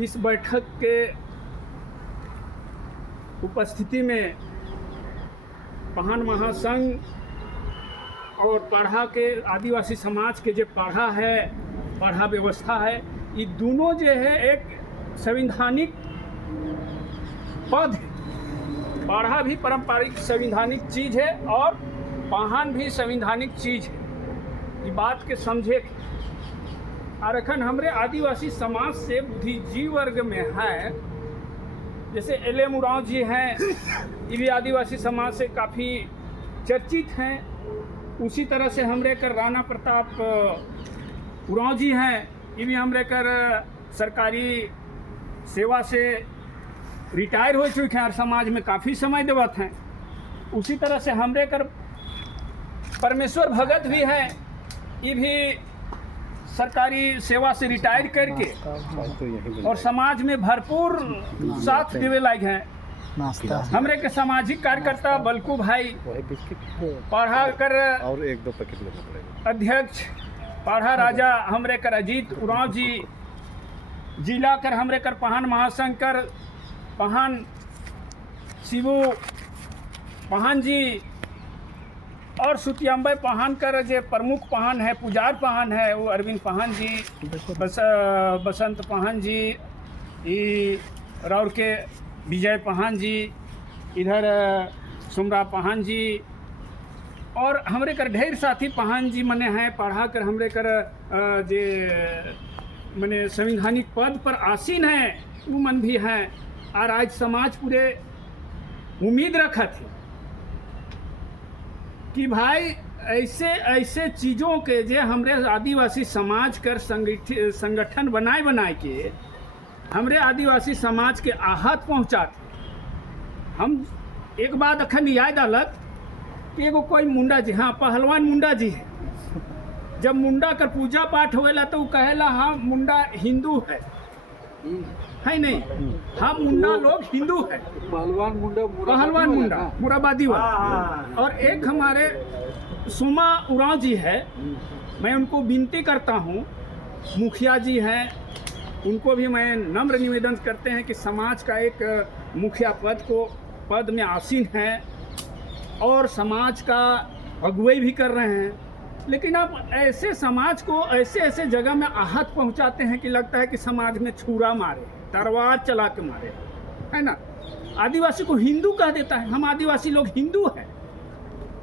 इस बैठक के उपस्थिति में पहान महासंघ और पढ़ा के आदिवासी समाज के जो पढ़ा व्यवस्था है, ये दोनों जो है एक संवैधानिक पद है। पढ़ा भी पारंपरिक संवैधानिक चीज़ है और पहान भी संवैधानिक चीज़ है। ये बात के समझे आरक्षण हमरे आदिवासी समाज से बुद्धिजीवी वर्ग में है। जैसे एल.एम. उरांव जी हैं, ये भी आदिवासी समाज से काफ़ी चर्चित हैं। उसी तरह से हमरे कर राणा प्रताप उरांव जी हैं, ये भी हमरे कर सरकारी सेवा से रिटायर हो चुके हैं और समाज में काफ़ी समय देवत हैं। उसी तरह से हमरे कर परमेश्वर भगत भी हैं, ये भी सरकारी सेवा से रिटायर करके और समाज में भरपूर साथ देवे लायक हैं। हमरे के सामाजिक कार्यकर्ता बलकू भाई पढ़ा कर और 1-2 पैकेट लेना पड़ेगा। अध्यक्ष पढ़ा राजा हमरे कर अजीत उरांव जी, जिला कर हमरे कर पहान महासंघ कर पहान शिवू पहान जी और सुतियांबे पहान कर जो प्रमुख पहान है, पुजार पहान है, वो अरविंद पहान जी, बसंत पहान जी, राउर के विजय पहान जी, इधर सुमरा पहान जी और हमरे कर ढेर साथी पहान जी मने हैं। पढ़ा कर हमरे कर जे मने संवैधानिक पद पर आसीन हैं, वो मन भी हैं। और आज समाज पूरे उम्मीद रखा थी कि भाई ऐसे चीज़ों के जे हमरे आदिवासी समाज कर संगठन बनाए के हमरे आदिवासी समाज के आहत पहुँचाते। हम एक बात अखन याद आलत कि एगो कोई मुंडा जी, हाँ पहलवान मुंडा जी है, जब मुंडा कर पूजा पाठ होएला तो वो कहेला हाँ मुंडा हिंदू है नहीं, हाँ मुंडा लोग हिंदू है। पहलवान मुंडा मुराबादी वाला। और एक हमारे सुमा उरांव जी है, मैं उनको विनती करता हूँ, मुखिया जी हैं, उनको भी मैं नम्र निवेदन करते हैं कि समाज का एक मुखिया पद में आसीन हैं और समाज का अगुवाई भी कर रहे हैं। लेकिन आप ऐसे समाज को ऐसे जगह में आहत पहुंचाते हैं कि लगता है कि समाज में छुरा मारे, तलवार चला के मारे, है ना। आदिवासी को हिंदू कह देता है। हम आदिवासी लोग हिंदू हैं,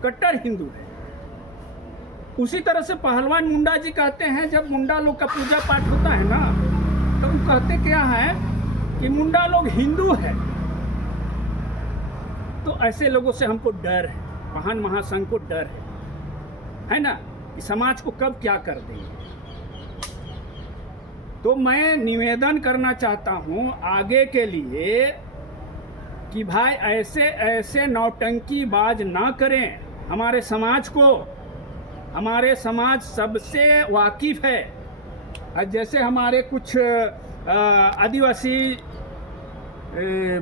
कट्टर हिंदू हैं। उसी तरह से पहलवान मुंडा जी कहते हैं, जब मुंडा लोग का पूजा पाठ होता है ना, तो वो कहते क्या है कि मुंडा लोग हिंदू है। तो ऐसे लोगों से हमको डर है, पहान महासंघ को डर है ना, कि समाज को कब क्या कर देंगे। तो मैं निवेदन करना चाहता हूं आगे के लिए कि भाई ऐसे नौटंकी बाज ना करें। हमारे समाज सबसे वाकिफ है। जैसे हमारे कुछ आदिवासी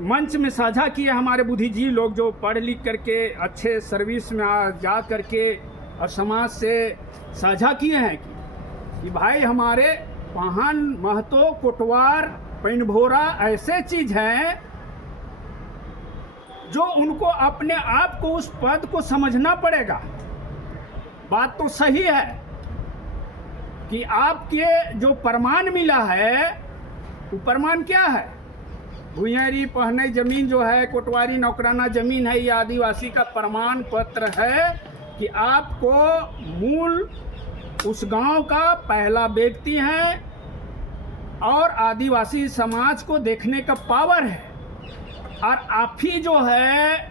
मंच में साझा किए हमारे बुद्धिजीवी लोग, जो पढ़ लिख करके अच्छे सर्विस में जा करके और समाज से साझा किए हैं कि भाई हमारे पहान महतो कोटवार पैनभोरा ऐसे चीज़ हैं जो उनको अपने आप को उस पद को समझना पड़ेगा। बात तो सही है कि आपके जो प्रमाण मिला है, वो प्रमाण क्या है? भुइयारी पहने जमीन जो है, कोटवारी नौकराना जमीन है, ये आदिवासी का प्रमाण पत्र है कि आपको मूल उस गांव का पहला व्यक्ति है और आदिवासी समाज को देखने का पावर है। और आप ही जो है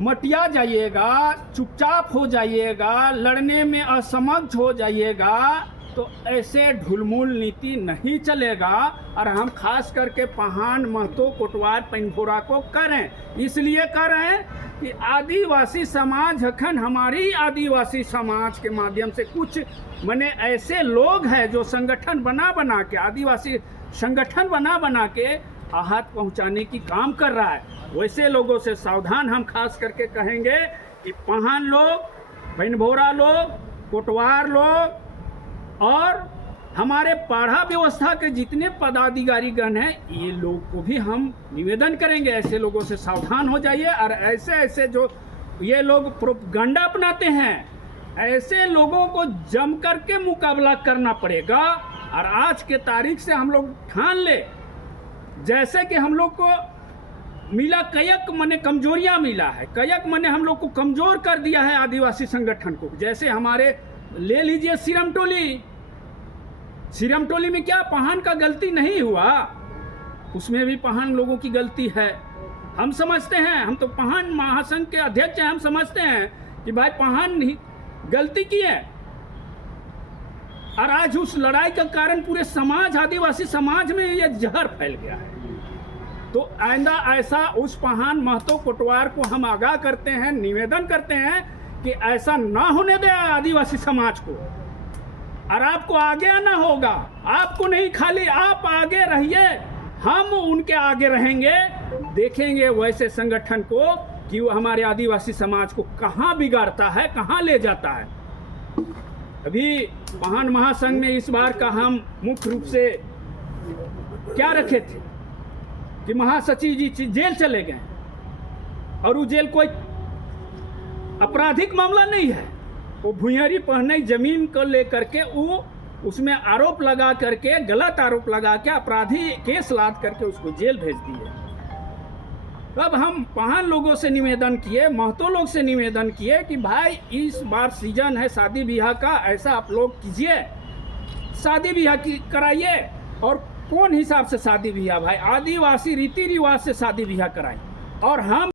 मटिया जाइएगा, चुपचाप हो जाइएगा, लड़ने में असमर्थ हो जाइएगा, तो ऐसे ढुलमुल नीति नहीं चलेगा। और हम खास करके पहान महतो कोटवार पैनभोरा को करें, इसलिए कर रहे हैं कि आदिवासी समाज अखन हमारी आदिवासी समाज के माध्यम से कुछ मने ऐसे लोग हैं जो संगठन बना के आदिवासी संगठन बना के आहत पहुंचाने की काम कर रहा है। वैसे लोगों से सावधान हम खास करके कहेंगे कि पहान लोग, पैनभोरा लोग, कोटवार लोग और हमारे पाढ़ा व्यवस्था के जितने पदाधिकारीगण हैं, ये लोग को भी हम निवेदन करेंगे, ऐसे लोगों से सावधान हो जाइए। और ऐसे ऐसे जो ये लोग प्रोपगंडा अपनाते हैं, ऐसे लोगों को जम करके मुकाबला करना पड़ेगा। और आज के तारीख से हम लोग ठान ले, जैसे कि हम लोग को मिला कयक मने कमजोरियां मिला है, कयक मने हम लोग को कमजोर कर दिया है आदिवासी संगठन को। जैसे हमारे ले लीजिए सिरम टोली में क्या पहान का गलती नहीं हुआ, उसमें भी पहान लोगों की गलती है। हम समझते हैं, हम तो पहान महासंघ के अध्यक्ष हैं, हम समझते हैं कि भाई पहान नहीं गलती की है। और आज उस लड़ाई का कारण पूरे समाज, आदिवासी समाज में ये जहर फैल गया है। तो आइंदा ऐसा उस पहान महतो कोटवार को हम आगाह करते हैं, निवेदन करते हैं कि ऐसा ना होने दे आदिवासी समाज को। और आपको आगे आना होगा, आपको नहीं, खाली आप आगे रहिए, हम उनके आगे रहेंगे, देखेंगे वैसे संगठन को कि वो हमारे आदिवासी समाज को कहाँ बिगाड़ता है, कहाँ ले जाता है। अभी पहान महासंघ में इस बार का हम मुख्य रूप से क्या रखे थे कि महासचिव जी जेल चले गए, और वो जेल कोई आपराधिक मामला नहीं है, वो भुइयारी पहने जमीन को लेकर के वो उसमें आरोप लगा करके, गलत आरोप लगा के अपराधी केस लाद करके उसको जेल भेज दिए। तब हम पहान लोगों से निवेदन किए, महतो लोग से निवेदन किए कि भाई इस बार सीजन है शादी ब्याह का, ऐसा आप लोग कीजिए, शादी ब्याह कराइए। और कौन हिसाब से शादी ब्याह भाई, आदिवासी रीति रिवाज से शादी ब्याह कराएं। और हम